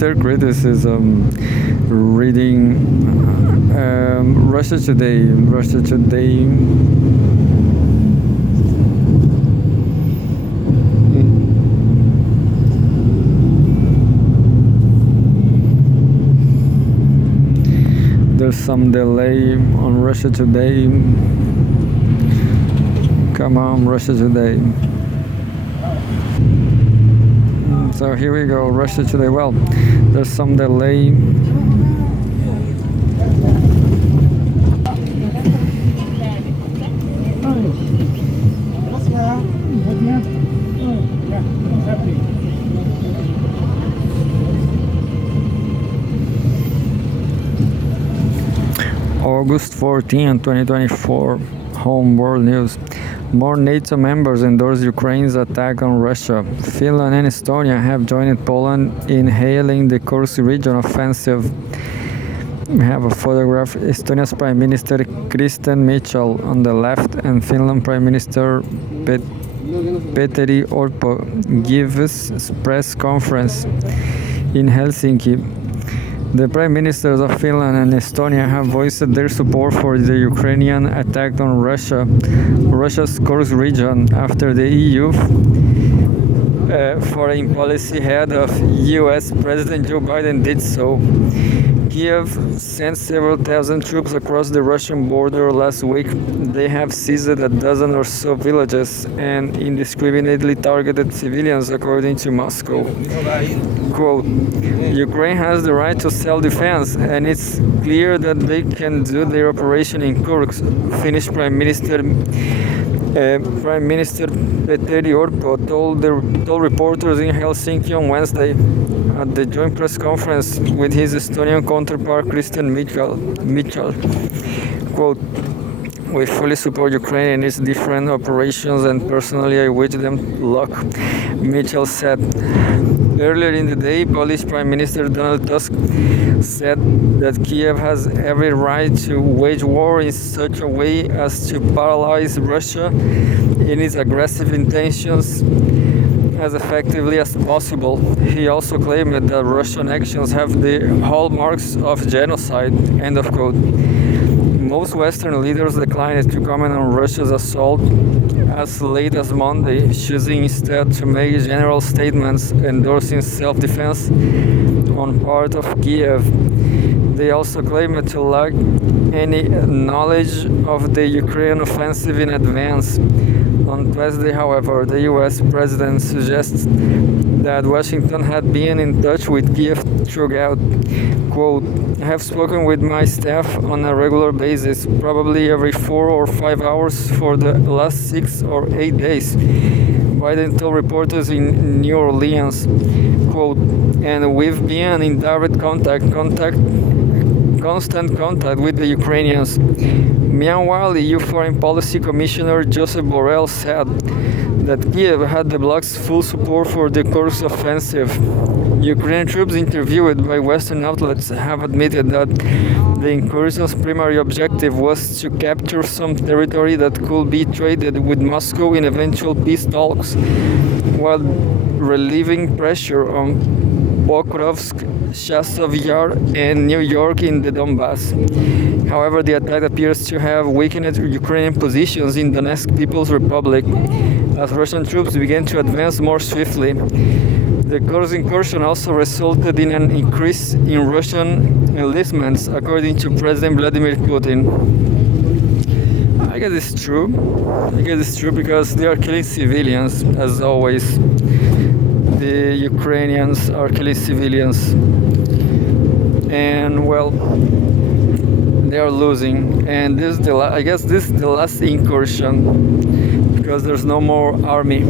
Twitter criticism. Reading Russia Today. Russia Today. There's some delay on Russia Today. Come on, Russia Today. So here we go, Russia Today. Well, there's some delay. August 14, 2024, Home World News. More NATO members endorse Ukraine's attack on Russia. Finland and Estonia have joined Poland in hailing the Kursk region offensive. We have a photograph. Estonia's Prime Minister Kristen Michal on the left and Finland Prime Minister Petteri Orpo gives press conference in Helsinki. The Prime Ministers of Finland and Estonia have voiced their support for the Ukrainian attack on Russia's Kursk region after the EU foreign policy head of US President Joe Biden did so. Kiev sent several thousand troops across the Russian border last week. They have seized a dozen or so villages and indiscriminately targeted civilians, according to Moscow. Quote, Ukraine has the right to self-defense, and it's clear that they can do their operation in Kursk, Finnish Prime Minister Petteri Orpo told reporters in Helsinki on Wednesday at the joint press conference with his Estonian counterpart Kristen Michal. Quote, we fully support Ukraine in its different operations and personally I wish them luck, Mitchell said. Earlier in the day, Polish Prime Minister Donald Tusk said that Kiev has every right to wage war in such a way as to paralyze Russia in its aggressive intentions as effectively as possible. He also claimed that Russian actions have the hallmarks of genocide, end of quote. Most Western leaders declined to comment on Russia's assault as late as Monday, choosing instead to make general statements endorsing self-defense on part of Kiev. They also claimed to lack any knowledge of the Ukrainian offensive in advance. On Wednesday, however, the US president suggests that Washington had been in touch with Kiev throughout. Quote, I have spoken with my staff on a regular basis, probably every 4 or 5 hours for the last 6 or 8 days. Biden told reporters in New Orleans, quote, and we've been in direct constant contact with the Ukrainians. Meanwhile, EU Foreign Policy Commissioner Joseph Borrell said that Kiev had the bloc's full support for the Kursk offensive. Ukrainian troops interviewed by Western outlets have admitted that the incursion's primary objective was to capture some territory that could be traded with Moscow in eventual peace talks, while relieving pressure on Pokrovsk, Chasiv Yar, and New York in the Donbass. However, the attack appears to have weakened Ukrainian positions in Donetsk People's Republic as Russian troops began to advance more swiftly. The Kursk incursion also resulted in an increase in Russian enlistments, according to President Vladimir Putin. I guess it's true. Because they are killing civilians, as always. The Ukrainians are killing civilians. And, well, they are losing. And I guess this is the last incursion, because there's no more army.